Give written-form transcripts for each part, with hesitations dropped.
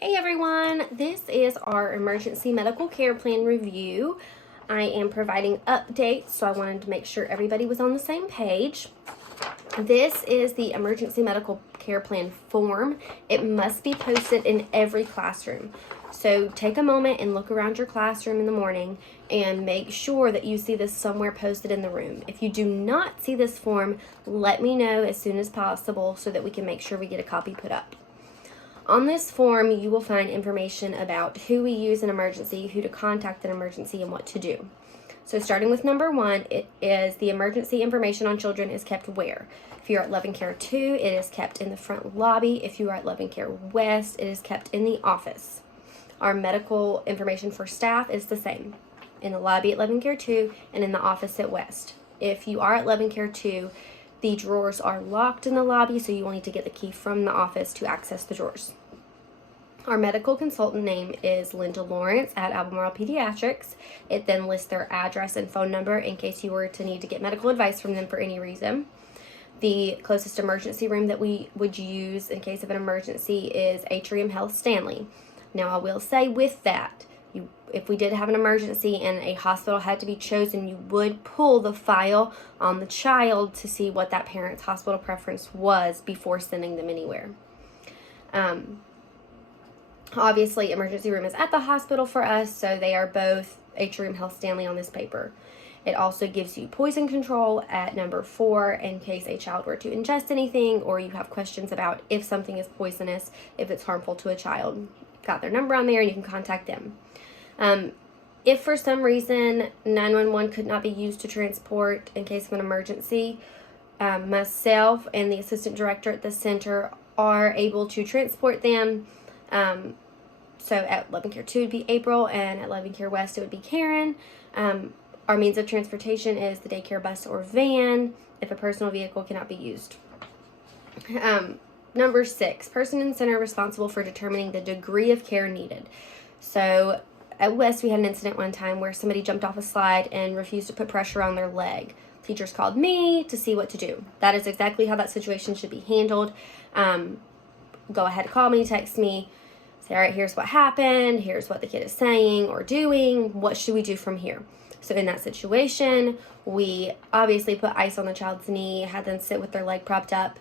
Hey everyone, this is our emergency medical care plan review. I am providing updates, so I wanted to make sure everybody was on the same page. This is the emergency medical care plan form. It must be posted in every classroom. So take a moment and look around your classroom in the morning and make sure that you see this somewhere posted in the room. If you do not see this form, let me know as soon as possible so that we can make sure we get a copy put up. On this form, you will find information about who we use in emergency, who to contact in emergency, and what to do. So starting with number 1, it is the emergency information on children is kept where? If you're at Loving Care 2, it is kept in the front lobby. If you are at Loving Care West, it is kept in the office. Our medical information for staff is the same, in the lobby at Loving Care 2 and in the office at West. If you are at Loving Care 2, the drawers are locked in the lobby, so you will need to get the key from the office to access the drawers. Our medical consultant name is Linda Lawrence at Albemarle Pediatrics. It then lists their address and phone number in case you were to need to get medical advice from them for any reason. The closest emergency room that we would use in case of an emergency is Atrium Health Stanley. Now, I will say with that, if we did have an emergency and a hospital had to be chosen, you would pull the file on the child to see what that parent's hospital preference was before sending them anywhere. Obviously, emergency room is at the hospital for us, so they are both Atrium Health Stanley on this paper. It also gives you poison control at number 4 in case a child were to ingest anything or you have questions about if something is poisonous, if it's harmful to a child. Got their number on there and you can contact them. If for some reason 911 could not be used to transport in case of an emergency, myself and the assistant director at the center are able to transport them. So at Loving Care 2 it would be April, and at Loving Care West it would be Karen. Our means of transportation is the daycare bus or van if a personal vehicle cannot be used. Number 6, person in center responsible for determining the degree of care needed. So at West, we had an incident one time where somebody jumped off a slide and refused to put pressure on their leg. Teachers called me to see what to do. That is exactly how that situation should be handled. Go ahead, call me, text me, say, all right, here's what happened, here's what the kid is saying or doing, what should we do from here? So in that situation, we obviously put ice on the child's knee, had them sit with their leg propped up,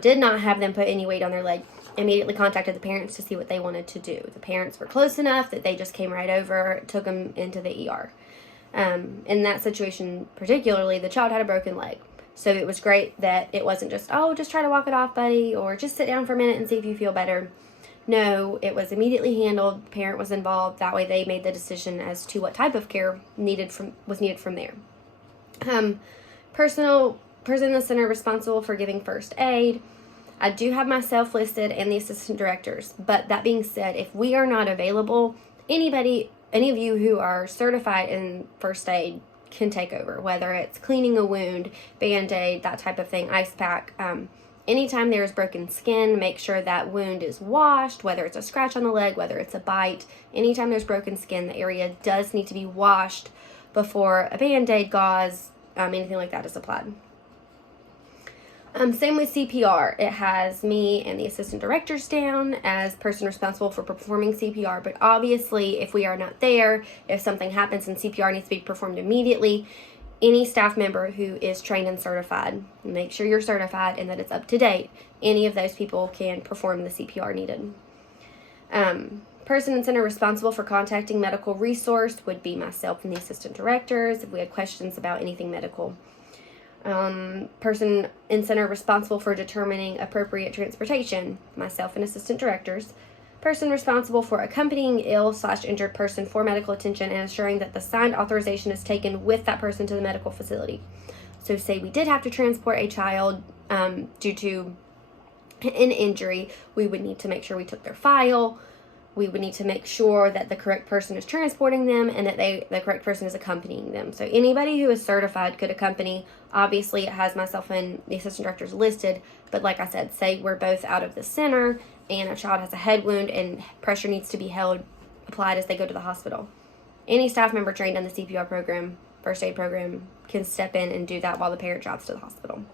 did not have them put any weight on their leg, immediately contacted the parents to see what they wanted to do. The parents were close enough that they just came right over, took them into the ER. In that situation particularly, the child had a broken leg. So it was great that it wasn't just, oh, just try to walk it off, buddy, or just sit down for a minute and see if you feel better. No, it was immediately handled. The parent was involved. That way they made the decision as to what type of care was needed from there. Person in the center responsible for giving first aid. I do have myself listed and the assistant directors. But that being said, if we are not available, any of you who are certified in first aid can take over, whether it's cleaning a wound, Band-Aid, that type of thing, ice pack. Anytime there's broken skin, make sure that wound is washed, whether it's a scratch on the leg, whether it's a bite. Anytime there's broken skin, the area does need to be washed before a Band-Aid, gauze, anything like that is applied. Same with CPR. It has me and the assistant directors down as person responsible for performing CPR, but obviously if we are not there, if something happens and CPR needs to be performed immediately, any staff member who is trained and certified, make sure you're certified and that it's up to date, any of those people can perform the CPR needed. Person in center responsible for contacting medical resource would be myself and the assistant directors if we had questions about anything medical. Person in center responsible for determining appropriate transportation, myself and assistant directors. Person responsible for accompanying ill/injured person for medical attention and ensuring that the signed authorization is taken with that person to the medical facility. So say we did have to transport a child due to an injury, we would need to make sure we took their file. We would need to make sure that the correct person is transporting them and that the correct person is accompanying them. So anybody who is certified could accompany. Obviously, it has myself and the assistant directors listed, but like I said, say we're both out of the center and a child has a head wound and pressure needs to be applied as they go to the hospital. Any staff member trained on the CPR program, first aid program, can step in and do that while the parent drives to the hospital.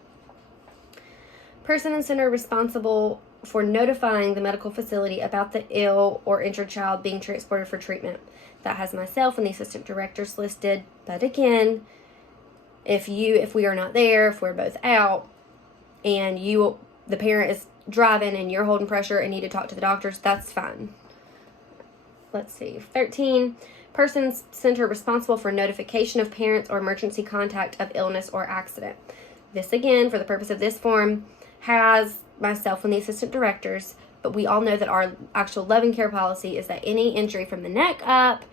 Person in center responsible for notifying the medical facility about the ill or injured child being transported for treatment. That has myself and the assistant directors listed. But again, if we are not there, if we're both out, and the parent is driving and you're holding pressure and need to talk to the doctors, that's fine. Let's see. 13, persons center responsible for notification of parents or emergency contact of illness or accident. This, again, for the purpose of this form, has myself and the assistant directors, but we all know that our actual loving care policy is that any injury from the neck up,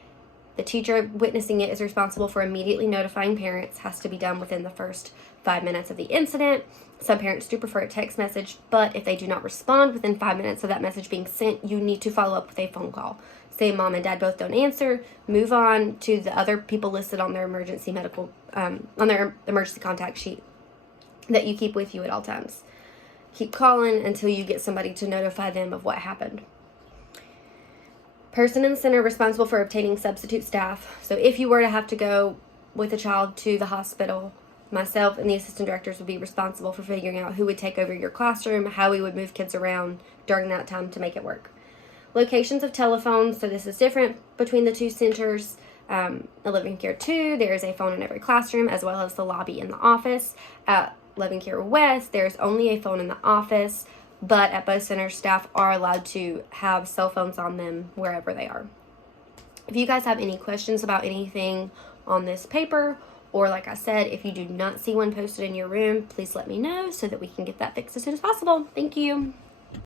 the teacher witnessing it is responsible for immediately notifying parents. Has to be done within the first 5 minutes of the incident. Some parents do prefer a text message, but if they do not respond within 5 minutes of that message being sent, you need to follow up with a phone call. Say mom and dad both don't answer, move on to the other people listed on their emergency contact sheet that you keep with you at all times. Keep calling until you get somebody to notify them of what happened. Person in the center responsible for obtaining substitute staff. So if you were to have to go with a child to the hospital, myself and the assistant directors would be responsible for figuring out who would take over your classroom, how we would move kids around during that time to make it work. Locations of telephones. So this is different between the two centers. At Loving Care 2, there is a phone in every classroom, as well as the lobby in the office. At Loving Care West, there's only a phone in the office, but at both centers, staff are allowed to have cell phones on them wherever they are. If you guys have any questions about anything on this paper, or like I said, if you do not see one posted in your room, please let me know so that we can get that fixed as soon as possible. Thank you.